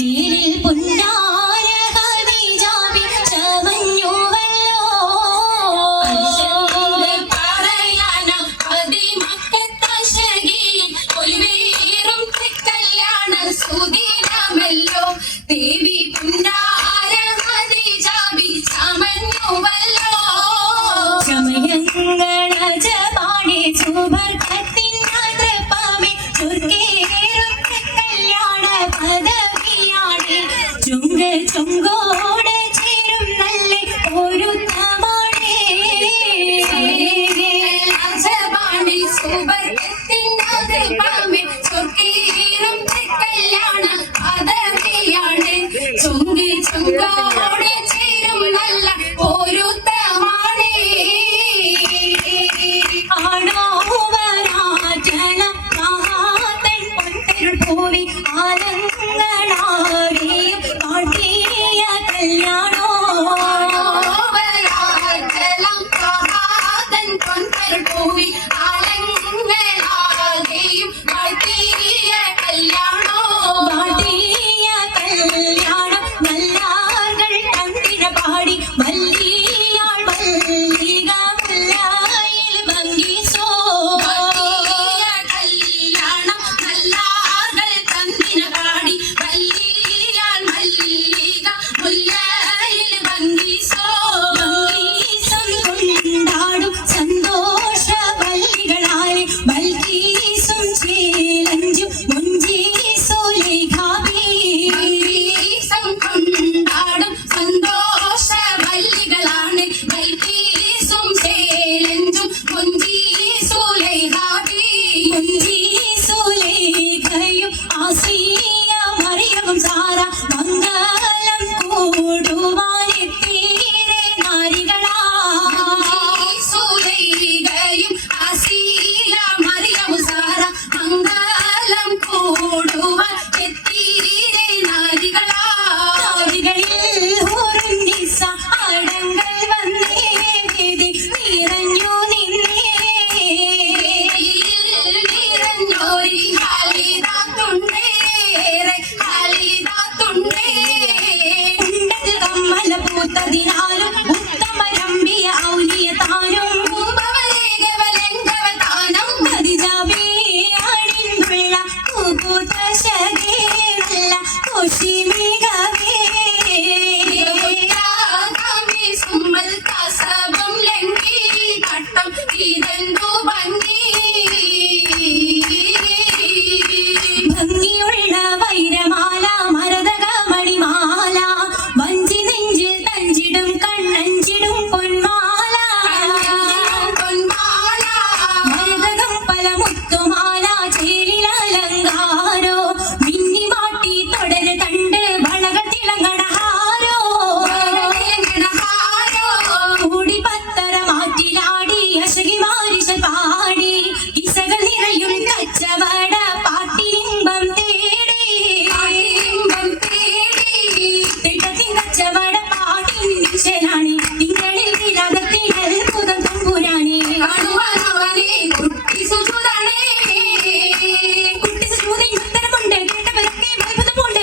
ചീരിൽ പുന്നാര ഖദീജാബി ചമഞ്ഞുവല്ലോ പറയാന മക്കത്തശകിൽ ഒലിവേറും കല്യാണ സുദിനമല്ലോ ദേവി പുന്നാര ഖദീജാബി ചമഞ്ഞുവല്ലോ സമയങ്ങൾ അജബാണി സുബർക്കത്തിൻ അതൃപമേ ചുർക്കേറും കല്യാണ പദവിയാണ് ചുങ്കോട് ചേരും നല്ല ഒരുത്തമാണ് അജബാണി സുബർക്കത്തിൻ അതൃപമേ ചുർക്കേറും കല്യാണ പദവിയാണ് ചുങ്കോട് ചേരും നല്ല ഒരുത്തമാണ് ആണോവരാജനം മഹാതൻ പൊൻതിരുൾ പൂവി ആലങ്ങളാരെയും കാട്ടിയ കല്യാണോ ആണോവരാജനം മഹാതൻ പൊൻതിരുൾ പൂവി ആലങ്ങളാരെയും കാട്ടിയ കല്യാണോ കാട്ടിയ കല്യാണം നല്ലാകൾ കണ്ടിന പാടി മല്ലിയാൾ മല്ലിക മുല്ലായിൽ ഭംഗിസോ കല്യാണം നല്ലാകൾ കണ്ടിന പാടി മല്ലിയാൾ മല്ലിക മുല്ലായിൽ ഭംഗിസോ ഭംഗീസം കൊണ്ടാടും സന്തോഷ വല്ലികളാലെ ബൽക്കീസും ചേലഞ്ചും മുഞ്ചീസോ ലേഖാബി ഭംഗീസം കൊണ്ടാടും സന്തോഷ വല്ലികളാണ് ബൽക്കീസും ചേലഞ്ചും മുഞ്ചീസോ ലേഖാബി മുഞ്ചീസോ ലേഖയും ആസിയ മറിയവും സാറ മംഗലം കൂടുവാനെത്തീരെ നാരികളാ മുഞ്ചീസോ ലേഖയും ആസിയ മറിയവും സാറ മംഗലം കൂടുവാൻ എത്തീരെ നാരികളാ നാരികളിൽ ഹുറുന്നിസ അടങ്ങൾ വന്നേ വേദി നിറഞ്ഞു നിന്നേ നിറഞ്ഞോരി ഹാലിദാത്തുണ്ടേറെ ഹാലിദാത്തുണ്ടേ ഉണ്ടത് കമ്മല പൂത്തതിനാലും ഉത്തമരമ്പിയ ഔലിയ താനും താനം ഖദീജാബി അണിന്നുള്ള കൂത്ത ശകേരല്ല കോശിമികവേ സുമ്മൽ കസബം ലംഘി കട്ടം ഇതെന്തു ഭംഗി ഭംഗിയുള്ള വൈരമാല മരതക മണിമാല വഞ്ചി നെഞ്ചിൽ തഞ്ചിടും കണ്ണഞ്ചിടും പൊന്മാല പൊന്മാല മരതകം പല മുത്തുമാല ചേലിലലങ്കാരോ മിന്നി മാട്ടി തുടര് തണ്ട് വളകൾ തിളങ്ങണഹാരോ കൂടി പത്തര മാറ്റിലാടി അശകി മാരിശ പാടി ഇസകൾ നിറയും കച്ചവട പാട്ടിനിമ്പം തേടി തിട്ടത്തിൻ കച്ചവട പാട്ടിൻ നിശനാണി തിങ്കളിൽ തിലകത്തിൽ അത്ഭുതം തമ്പുരാനെ കുട്ടി സുജൂതാണേ കുട്ടി സുജൂതിൻ ഉത്തരമുണ്ട് കേട്ടവരൊക്കെ അത്ഭുതമുണ്ട്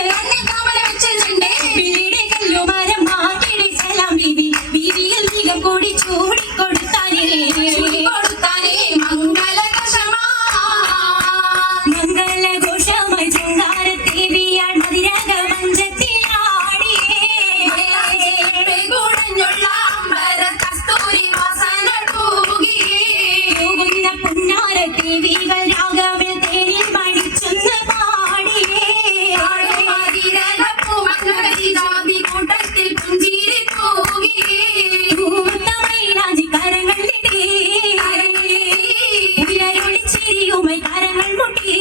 പിള്ളിയുടെ കല്ലുമരം മാറ്റിയുടെ സലാം ബീവി ബീവിയിൽ മികം കൂടി ചൂടിക്കൊടുത്താനേ മംഗളഘോഷമായി ശൃംഗാരദേവിയാൾ മതിരക മഞ്ചത്തിലാടിയേ തൂകുന്ന പുന്നാര ദേവികൾ രാഗവിൽ തേനിൽ മണിച്ചൊന്ന് പാടിയേ കൂട്ടത്തിൽ പുഞ്ചിരി മൈലാഞ്ചി കരങ്ങൾ ചിരിയുമായി കരങ്ങൾ മുട്ടി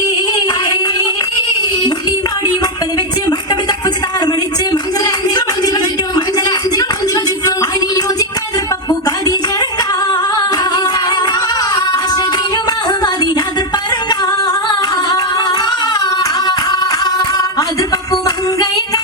പാടി ഒപ്പന വെച്ച് മട്ടമി തപ്പുച്ച് താറമണിച്ച് അനിയോജിക്കാതിർപ്പൂ ഖദീജറങ്ക അശകിലും അഹ്മദിനാതിർ പറങ്ക അതിർപ്പൂ മങ്കയ